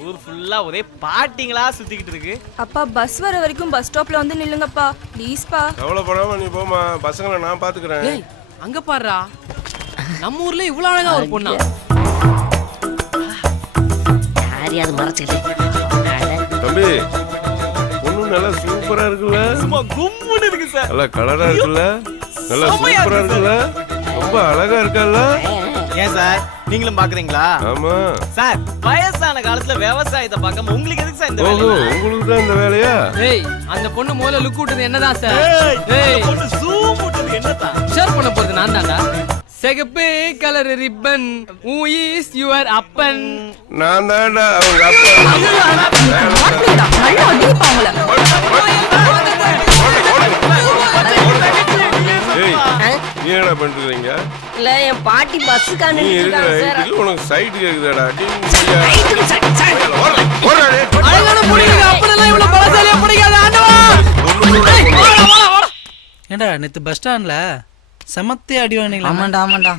ஊர் ஃபுல்லா ஒரே பாட்டிங்களா சுத்திக்கிட்டு இருக்கு. அப்பா பஸ் வர வரைக்கும் பஸ் ஸ்டாப்ல வந்து நில்லுங்கப்பா ப்ளீஸ்ப்பா. கவலைப்படாம நீ போமா, பசங்களை நான் பாத்துக்கிறேன். ஏய் அங்க பாருடா, நம்ம ஊர்ல இவ்வளவு அழகா ஒரு பொண்ணா? யாரையாவது மறைச்சிட்டு தம்பி, பொண்ணு நல்லா சூப்பரா இருக்குல்ல, சும்மா கும்முன்னு இருக்கு சார். நல்லா கலரா இருக்குல்ல, நல்லா சூப்பரா இருக்குல்ல, ரொம்ப அழகா இருக்கல்ல. ஏன் சார் நீங்களும் பாக்குறீங்களா? ஆமா சார், வயசான காலத்துல விவசாயத்தை பார்க்காம உங்களுக்கு எதுக்கு சார் இந்த ஓஹோ, வேலை? உங்களுக்கு தான் இந்த வேலையா? ஏய் அந்த பொண்ணு முதல்ல லுக் விட்டது என்னதான் சார்? ஏய் பொண்ணு ஜூம் போட்டது என்னதான்? ஷேர் பண்ண போறது நான் தான்டா. சிகப்பு colour ribbon who is your அப்பன்? நான் தான்டா அவங்க அப்பா. மாட்டீங்கடா, நல்லா அடிப்பா அவங்கள. ஏய், நீ என்ன பண்றீங்க? இல்ல என் பாட்டி பஸ்ஸுக்கான நீ இருக்கிற ஹைட்டுக்கு உனக்கு சைடு கேக்குதாடா? அழகான பொண்ணுங்க அப்பனெல்லாம் இவ்வளவு பலசாலியா பிடிக்காத ஆண்டவா. ஏண்டா நேத்து பஸ் ஸ்டாண்ட்ல சமத்தே அடி வாங்கினீங்களா? ஆமாண்டா ஆமாண்டா.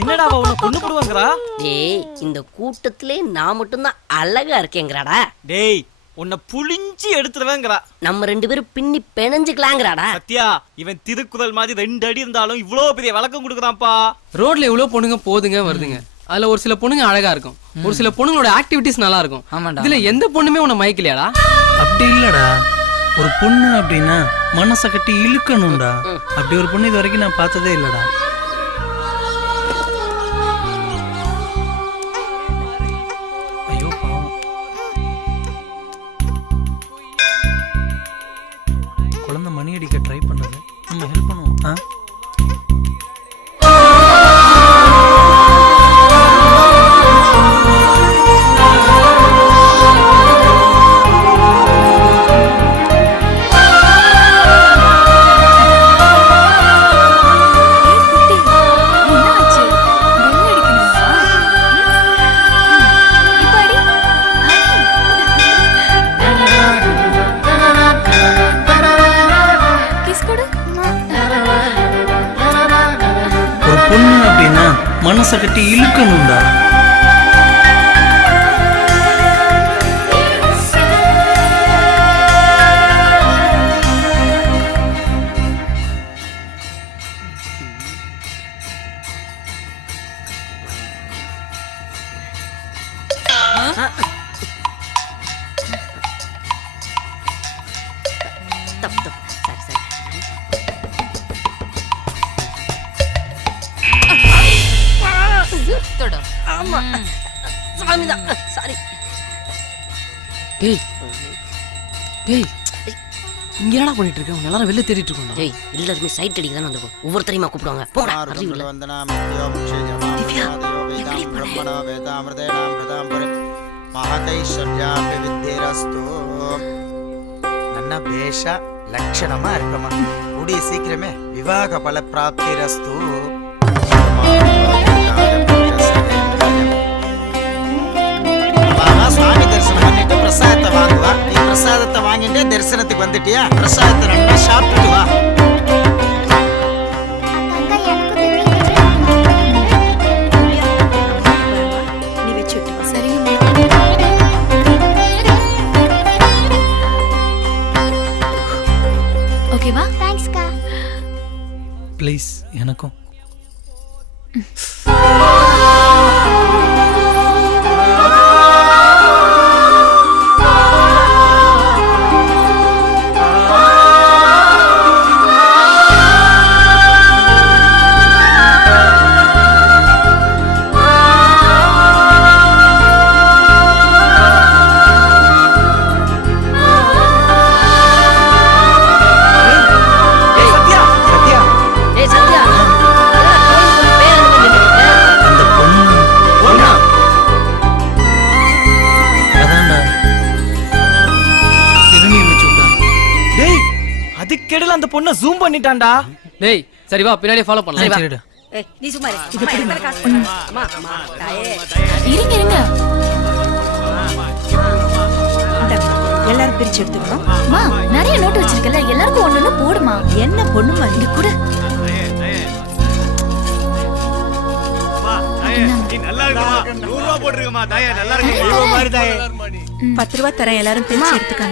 என்னடா அவ உன்னை கொண்டு போடுவாங்கறா? டேய் இந்த கூட்டத்திலே நான் மட்டும்தான் அழகா இருக்கேங்கறாடா. டேய் உன்னை புளிஞ்சி எடுத்துருவேங்கறா. நம்ம ரெண்டு பேரும் பின்னி பிணைஞ்சுக்கலாங்கறாடா. சத்யா, இவன் திருக்குறள் மாதிரி 2 அடி இருந்தாலும் இவ்ளோ பெரிய விளக்கம் கொடுக்குறான்ப்பா. ரோட்ல இவ்வளவு பொண்ணுங்க போதுங்க வருதுங்க. அதுல ஒரு சில பொண்ணுங்க அழகா இருக்கும், ஒரு சில பொண்ணுங்களோட ஆக்டிவிட்டிஸ் நல்லா இருக்கும். ஆமாண்டா. இதுல எந்த பொண்ணுமே உன்னை மயக்கலையாடா? அப்படி இல்லடா, ஒரு பொண்ணு அப்படின்னா மனசை கட்டி இழுக்கணும்டா. அப்படி ஒரு பொண்ணு இது வரைக்கும் நான் பார்த்ததே இல்லடா. ஐயோ பாவம், குழந்தை மணி அடிக்க ட்ரை பண்ணது, நம்ம ஹெல்ப் பண்ணுவோம். ஒரு பொண்ணு அப்படின்னா மனசை கட்டி இழுக்கணும்டா. ஆமா சாமிதான், சாரி. டேய் டேய் இங்க என்னடா பண்ணிட்டு இருக்க? உன்ன எல்லாரும் வெளில தேடிட்டு இருக்கோம்டா. டேய் எல்லாரும் சைட் அடிக்க தான வந்திருக்கோம். ஒவ்வொருத்தரையுமா கூப்பிடுவாங்க. போடா அறிவு இல்ல. திவ்யா எங்கடி போற? ನನ್ನ ಬೇಷ ಲಕ್ಷಣமா இருக்கமா. கூடிய சீக்கிரமே விவாக பல பிராப்திரஸ்து. சுவாமி தரிசனம் பண்ணிட்டு பிரசாதத்தை வாங்குவா. நீ பிரசாதத்தை வாங்கிட்டு தரிசனத்துக்கு வந்துட்டியா? பிரசாதத்தை நல்லா சாப்பிட்டுட்டு வா. நீ வெச்சுட்டு வா. சரி ஓகேவா? தேங்க்ஸ்க்கா. ப்ளீஸ் எனக்கும். ஏய் சத்யா, பேர் என்ன? அந்த பொண்ணு அதான்டா திரும்பி வச்சு விட்டாங்க. டேய் அதுக்கெடல அந்த பொண்ணை ஜூம் பண்ணிட்டான்டா. டேய் சரி வா பின்னாடியே ஃபாலோ பண்ணலாம். சரிடா. நீ சும்மா இரு. அம்மா, எத்தனை காசு அம்மா, அம்மா, தாயே. இருங்க இருங்க. எல்லாரும் பிரிச்சு எடுத்துக்கணும். மா நிறைய நோட்டு வச்சிருக்கல, எல்லாருக்கும் ஒண்ணு போடுமா. என்ன பொண்ணுமா இங்க கூட நீ நல்லா இருக்குமா? 100 ரூபா போட்டுருக்கமா தாயே, நல்லா இருக்கு. 10 ரூபா தரேன், எல்லாரும் பிரிச்சு எடுத்துக்கங்க.